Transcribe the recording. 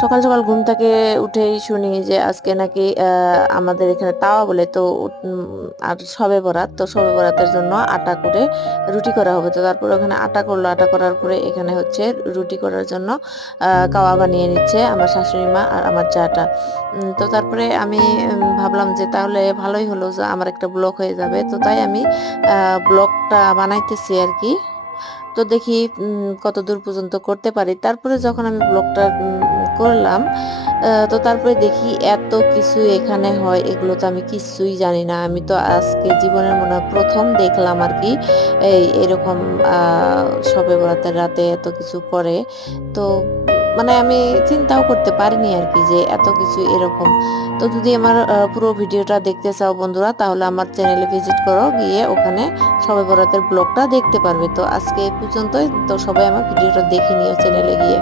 সকাল সকাল ঘুম থেকে উঠেই শুনি যে আজকে নাকি আমাদের এখানে তাওয়া বলে তো আর শবে বরাত, তো শবে বরাতের জন্য আটা করে রুটি করা হবে। তো তারপর ওখানে আটা করলো, আটা করার পরে এখানে হচ্ছে রুটি করার জন্য কাওয়া বানিয়ে নিচ্ছে আমার শাশুড়ি মা আর আমার চাটা। তো তারপরে আমি ভাবলাম যে তাহলে ভালোই হলো, যে আমার একটা ব্লগ হয়ে যাবে। তো তাই আমি ব্লগটা বানাইতেছি আর কি। তো দেখি কত দূর পর্যন্ত করতে পারি। তারপরে যখন আমি ব্লগটা করলাম, তো তারপরে দেখি এত কিছু এখানে হয়, এগুলো তো আমি কিছুই জানি না। আমি তো আজকে জীবনের মনে হয় প্রথম দেখলাম আর কি এরকম শবে বরাতের রাতে এত কিছু করে। তো মানে আমি চিন্তাও করতে পারিনি আর কি যে এত কিছু এরকম। তো যদি আমার পুরো ভিডিওটা দেখতে চাও বন্ধুরা, তাহলে আমার চ্যানেলে ভিজিট করো, গিয়ে ওখানে শবে বরাতের ব্লগটা দেখতে পারবে। তো আজকে এই পর্যন্তই, তো সবাই আমার ভিডিওটা দেখে নিও চ্যানেলে গিয়ে।